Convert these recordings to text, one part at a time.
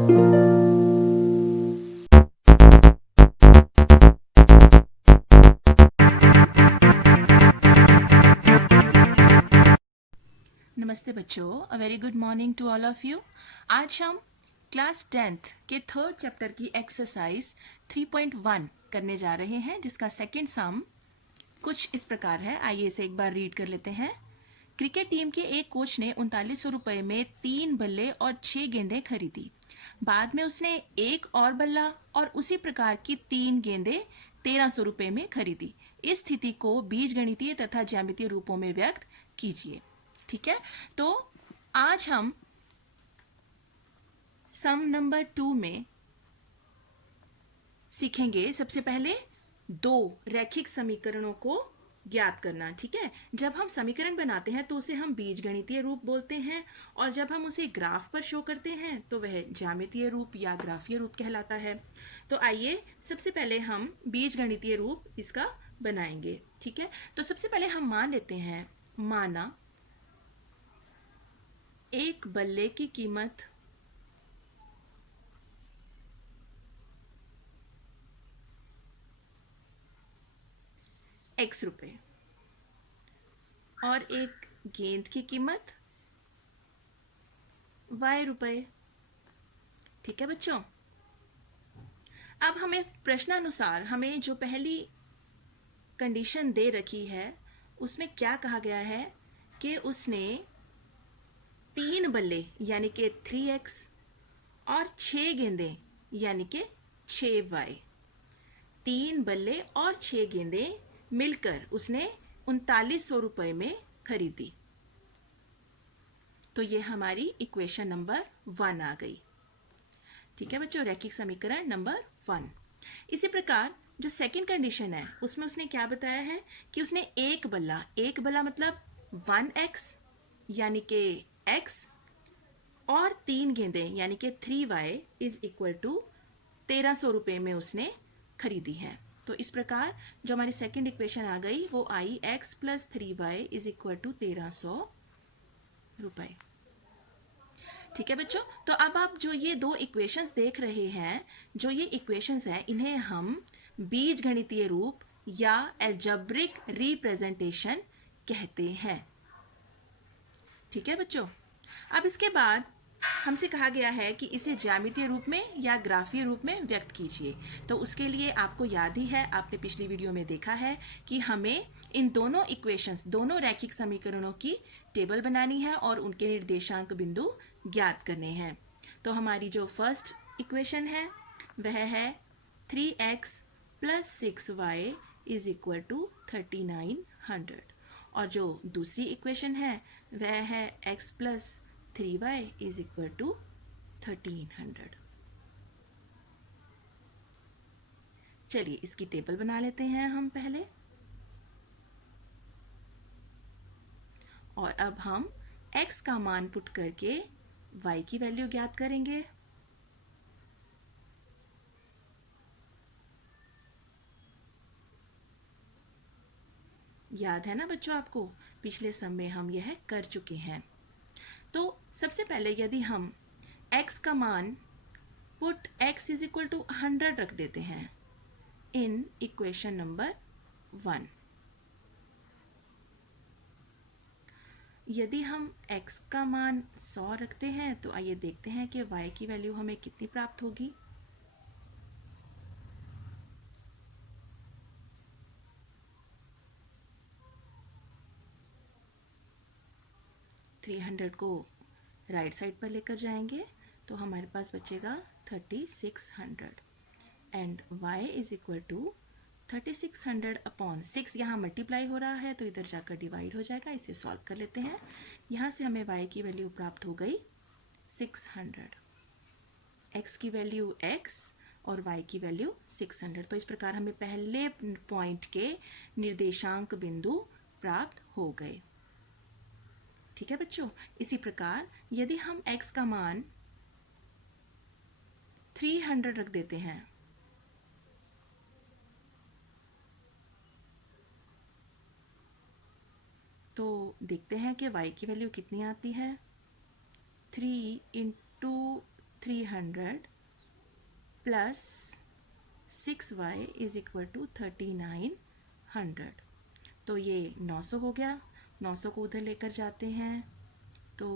नमस्ते बच्चों, a very good morning to all of you. आज हम क्लास 10th के थर्ड चैप्टर की एक्सरसाइज 3.1 करने जा रहे हैं, जिसका सेकंड सम कुछ इस प्रकार है। आइए इसे एक बार रीड कर लेते हैं। क्रिकेट टीम के एक कोच ने 3900 रुपये में 3 बल्ले और 6 गेंदें खरीदी। बाद में उसने एक और बल्ला और उसी प्रकार की 3 गेंदें 1300 रुपये में खरीदी। इस स्थिति को बीजगणितीय तथा ज्यामितीय रूपों में व्यक्त कीजिए। ठीक है, तो आज हम सम नंबर 2 में सीखेंगे सबसे पहले दो रैखिक समीकरणों को ज्ञात करना। ठीक है, जब हम समीकरण बनाते हैं तो उसे हम बीजगणितीय रूप बोलते हैं, और जब हम उसे ग्राफ पर शो करते हैं तो वह ज्यामितीय रूप या ग्राफीय रूप कहलाता है। तो आइए सबसे पहले हम बीजगणितीय रूप इसका बनाएंगे। ठीक है, तो सबसे पहले हम मान लेते हैं, माना एक बल्ले की कीमत x रुपए और एक गेंद की कीमत y रुपए। ठीक है बच्चों, अब हमें प्रश्नानुसार हमें जो पहली कंडीशन दे रखी है उसमें क्या कहा गया है कि उसने 3 बल्ले यानी कि 3x और 6 गेंदें यानी कि 6y, 3 बल्ले और 6 गेंदें मिलकर उसने 3900 रुपये में खरीदी। तो ये हमारी इक्वेशन नंबर 1 आ गई। ठीक है बच्चों, रैखिक समीकरण नंबर 1। इसी प्रकार जो सेकंड कंडीशन है उसमें उसने क्या बताया है कि उसने एक बल्ला मतलब 1x यानी कि x और 3 गेंदें यानी कि 3y इज इक्वल टू 1300 रुपये में उसने खरीदी है। तो इस प्रकार जो हमारी सेकंड इक्वेशन आ गई वो आई x plus 3y is equal to 1300 रुपये। ठीक है बच्चों, तो अब आप जो ये दो इक्वेशंस देख रहे हैं, जो ये इक्वेशंस हैं, इन्हें हम बीजगणितीय रूप या एल्जेब्रिक रिप्रेजेंटेशन कहते हैं। ठीक है बच्चों, अब इसके बाद हमसे कहा गया है कि इसे ज्यामितीय रूप में या ग्राफीय रूप में व्यक्त कीजिए। तो उसके लिए आपको याद ही है, आपने पिछली वीडियो में देखा है कि हमें इन दोनों इक्वेशंस, दोनों रैखिक समीकरणों की टेबल बनानी है और उनके निर्देशांक बिंदु ज्ञात करने हैं। तो हमारी जो फर्स्ट इक्वेशन है वह है 3x plus 6y is equal to 3900, और जो दूसरी इक्वेशन है वह है x plus 3y is equal to 1300। चलिए इसकी टेबल बना लेते हैं हम पहले, और अब हम x का मान पुट करके y की वैल्यू ज्ञात करेंगे। याद है ना बच्चों आपको, पिछले सम में हम यह कर चुके हैं। तो सबसे पहले यदि हम x का मान put x is equal to 100 रख देते हैं इन इक्वेशन नंबर 1, यदि हम x का मान 100 रखते हैं तो आइए देखते हैं कि y की वैल्यू हमें कितनी प्राप्त होगी। थ्री 300 को राइट साइड पर लेकर जाएंगे तो हमारे पास बचेगा 3600, and y is equal to 3600 upon 6। यहाँ मल्टीप्लाई हो रहा है तो इधर जाकर डिवाइड हो जाएगा। इसे सॉल्व कर लेते हैं। यहाँ से हमें y की वैल्यू प्राप्त हो गई 600, x की वैल्यू x और y की वैल्यू 600। तो इस प्रकार हमें पहले पॉइंट के निर्देशांक बिंदु प्राप्त हो गए। ठीक है बच्चों, इसी प्रकार यदि हम x का मान 300 रख देते हैं तो देखते हैं कि y की वैल्यू कितनी आती है। 3 into 300 plus 6y is equal to 3900। तो ये 900 हो गया, 900 को उधर लेकर जाते हैं तो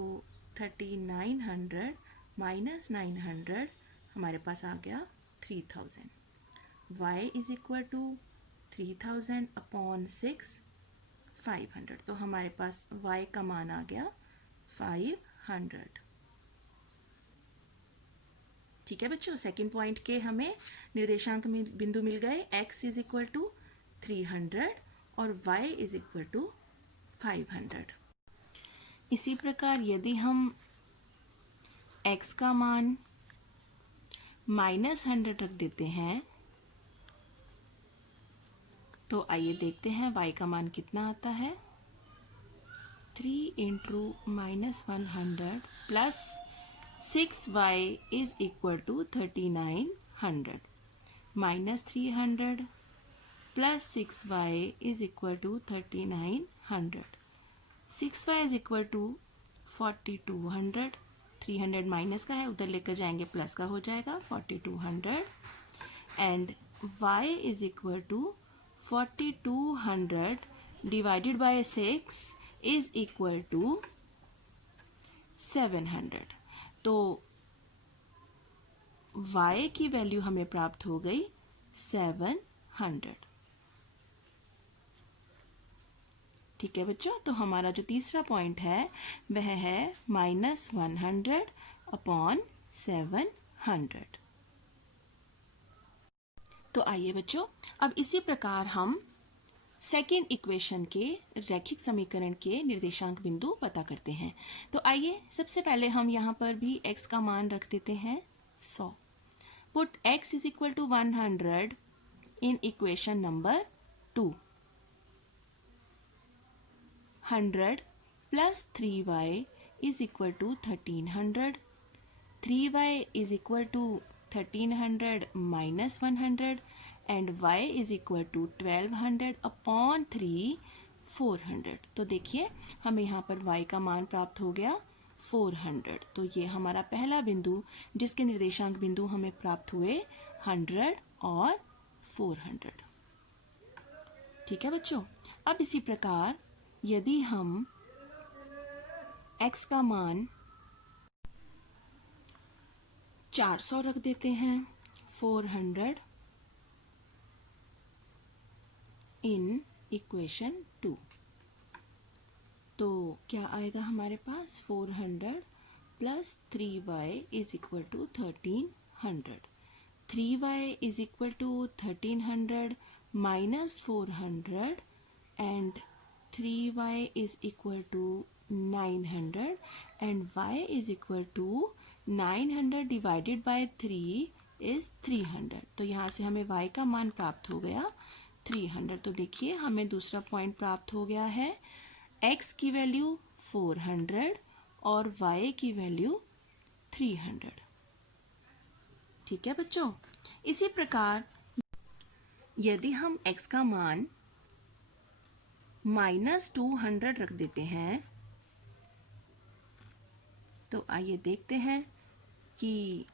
3900 माइनस 900 हमारे पास आ गया 3000। y is equal to 3000 upon 6 500। तो हमारे पास y का मान आ गया 500। ठीक है बच्चों, सेकंड पॉइंट के हमें निर्देशांक में बिंदु मिल गए, x इज इक्वल टू 300 और y इज इक्वल टू 500। इसी प्रकार यदि हम x का मान -100 रख देते हैं तो आइए देखते हैं y का मान कितना आता है। 3 into -100 plus 6y is equal to 3900 minus 300 plus 6y is equal to 3900। 6y is equal to 4200। 300 minus का है, उधर लेकर जाएंगे प्लस का हो जाएगा 4200 and y is equal to 4200 divided by 6 is equal to 700। तो y की वैल्यू हमें प्राप्त हो गई 700। ठीक है बच्चों, तो हमारा जो तीसरा पॉइंट है वह है -100 अपॉन 700। तो आइए बच्चों, अब इसी प्रकार हम सेकेंड इक्वेशन के रैखिक समीकरण के निर्देशांक बिंदु पता करते हैं। तो आइए सबसे पहले हम यहाँ पर भी x का मान रख देते हैं 100। Put x is equal to 100 in equation number 2। 100 plus 3y is equal to 1300। 3y is equal to 1300 minus 100 and y is equal to 1200 upon 3 400। तो देखिए हमें यहाँ पर y का मान प्राप्त हो गया 400। तो ये हमारा पहला बिंदु जिसके निर्देशांक बिंदु हमें प्राप्त हुए 100 और 400। ठीक है बच्चों, अब इसी प्रकार यदि हम x का मान 400 रख देते हैं 400 इन इक्वेशन 2, तो क्या आएगा हमारे पास 400 plus 3y is equal to 1300। 3y is equal to 1300 minus 400 and 3y is equal to 900 and y is equal to 900 divided by 3 is 300। तो यहाँ से हमें y का मान प्राप्त हो गया 300। तो देखिए हमें दूसरा पॉइंट प्राप्त हो गया है, x की वैल्यू 400 और y की वैल्यू 300। ठीक है बच्चों, इसी प्रकार यदि हम x का मान -200 रख देते हैं तो आइए देखते हैं कि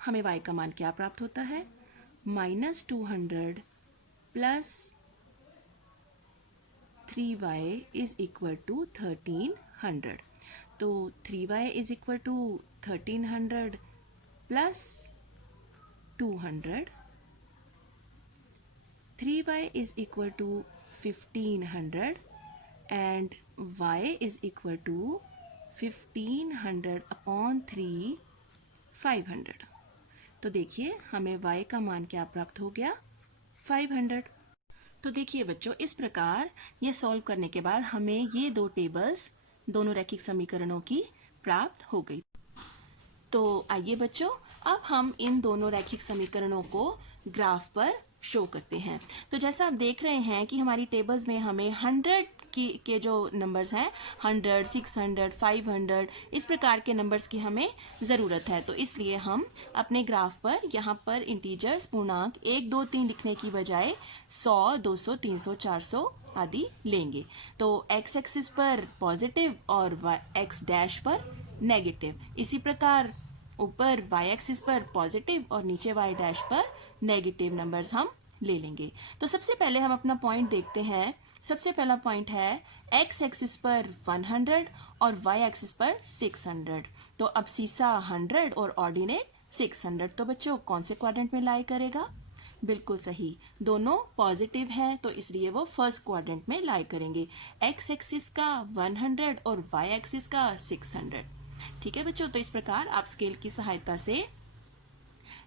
हमें y का मान क्या प्राप्त होता है। -200 plus 3y is equal to 1300। तो 3y is equal to 1300 plus 200। 3y is equal to 1500 and y is equal to 1500 upon 3 500। तो देखिए हमें y का मान क्या प्राप्त हो गया 500। तो देखिए बच्चों, इस प्रकार ये सॉल्व करने के बाद हमें ये दो टेबल्स दोनों रैखिक समीकरणों की प्राप्त हो गई। तो आइए बच्चों, अब हम इन दोनों रैखिक समीकरणों को ग्राफ पर शो करते हैं। तो जैसा आप देख रहे हैं कि हमारी टेबल्स में हमें 100 के जो नंबर्स हैं 100, 600, 500 इस प्रकार के नंबर्स की हमें ज़रूरत है। तो इसलिए हम अपने ग्राफ पर यहाँ पर इंटीजर्स पूर्णांक 1, 2, 3 लिखने की बजाय 100, 200, 300, 400 आदि लेंगे। तो x एक्सिस पर पॉजिटिव और x डैश पर नेगेटिव। इसी प्रकार ऊपर वाई एक्सिस पर पॉजिटिव और नीचे वाई डैश पर नेगेटिव नंबर्स हम ले लेंगे। तो सबसे पहले हम अपना पॉइंट देखते हैं। सबसे पहला पॉइंट है एक्स एक्सिस पर 100 और वाई एक्सिस पर 600। तो अब सीसा 100 और ऑर्डिनेट 600, तो बच्चों कौन से क्वाड्रेंट में लाई करेगा? बिल्कुल सही, दोनों पॉजिटिव हैं तो इसलिए वो फर्स्ट क्वाड्रेंट में लाई करेंगे। एक्स एक्सिस का 100 और वाई एक्सिस का 600। ठीक है बच्चों, तो इस प्रकार आप स्केल की सहायता से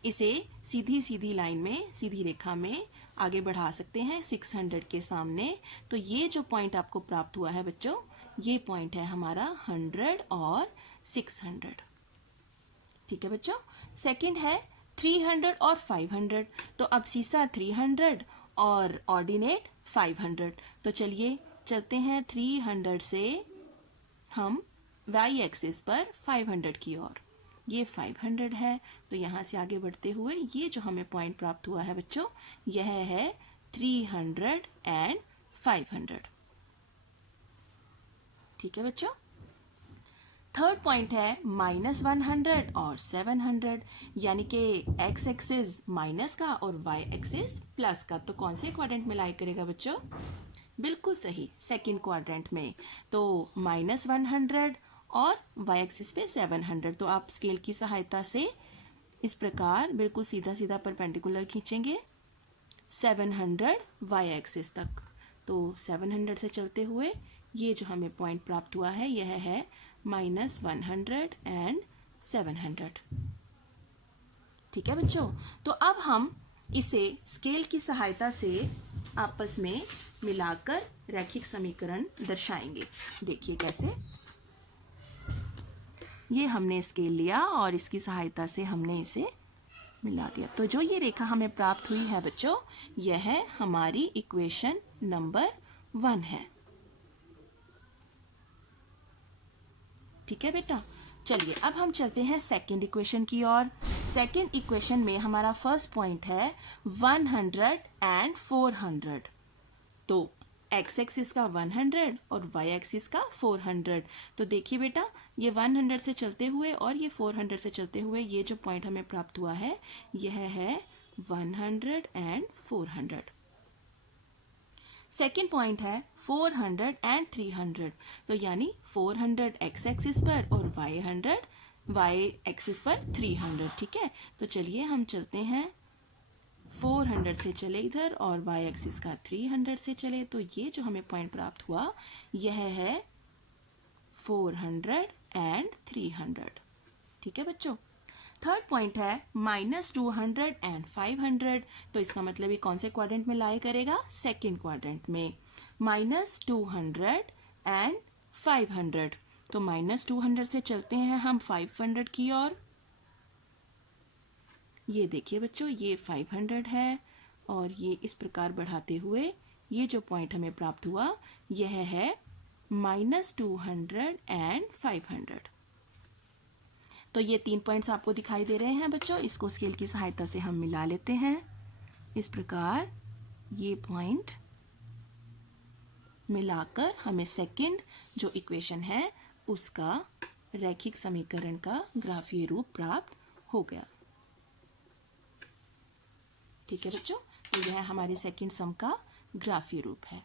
इसे सीधी सीधी लाइन में, सीधी रेखा में आगे बढ़ा सकते हैं 600 के सामने। तो ये जो पॉइंट आपको प्राप्त हुआ है बच्चों, ये पॉइंट है हमारा 100 और 600। ठीक है बच्चों, सेकंड है 300 और 500। तो अब सीसा 300 और ऑर्डिनेट 500। तो चलिए चलते हैं 300 से हम वाई एक्सिस पर 500 की ओर। ये 500 है, तो यहाँ से आगे बढ़ते हुए ये जो हमें पॉइंट प्राप्त हुआ है बच्चों, यह है 300 एंड 500। ठीक है बच्चों, थर्ड पॉइंट है -100 और 700, यानी कि एक्स एक्सिस माइनस का और वाई एक्सिस प्लस का। तो कौन से क्वाड्रेंट में लाई करेगा बच्चों? बिल्कुल सही, सेकंड क्वाड्रेंट में। तो -100 और वाई एक्सिस पे 700। तो आप स्केल की सहायता से इस प्रकार बिल्कुल सीधा सीधा परपेंडिकुलर खींचेंगे 700 वाई एक्सिस तक। तो 700 से चलते हुए ये जो हमें पॉइंट प्राप्त हुआ है, यह है -100 एंड 700। ठीक है बच्चों, तो अब हम इसे स्केल की सहायता से आपस में मिलाकर रैखिक समीकरण दर्शाएंगे। देखिए कैसे। ये हमने स्केल लिया और इसकी सहायता से हमने इसे मिला दिया। तो जो ये रेखा हमें प्राप्त हुई है बच्चों, यह हमारी इक्वेशन नंबर 1 है। ठीक है बेटा, चलिए अब हम चलते हैं सेकंड इक्वेशन की ओर। सेकंड इक्वेशन में हमारा फर्स्ट पॉइंट है 100 एंड 400। तो एक्स एक्सिस का 100 और वाई एक्सिस का 400। तो देखिए बेटा, ये 100 से चलते हुए और ये 400 से चलते हुए ये जो पॉइंट हमें प्राप्त हुआ है, यह है 100 एंड 400। सेकेंड पॉइंट है 400 एंड 300। तो यानी 400 एक्स एक्सिस पर और 100 वाई एक्सिस पर 300। ठीक है, तो चलिए हम चलते हैं 400 से चले इधर और वाई एक्सिस का 300 से चले। तो ये जो हमें पॉइंट प्राप्त हुआ, यह है 400 एंड 300। ठीक है बच्चों, थर्ड पॉइंट है -200 एंड 500। तो इसका मतलब ये कौन से क्वाड्रेंट में लाई करेगा? सेकेंड क्वाड्रेंट में। -200 एंड 500। तो -200 से चलते हैं हम 500 की ओर। ये देखिए बच्चों, ये 500 है और ये इस प्रकार बढ़ाते हुए ये जो पॉइंट हमें प्राप्त हुआ, यह है -200 एंड 500। तो ये 3 पॉइंट्स आपको दिखाई दे रहे हैं बच्चों, इसको स्केल की सहायता से हम मिला लेते हैं। इस प्रकार ये पॉइंट मिलाकर हमें सेकंड जो इक्वेशन है उसका रैखिक समीकरण का ग्राफीय रूप प्राप्त हो गया। ठीक है बच्चों, तो यह हमारे सेकंड सम का ग्राफीय रूप है।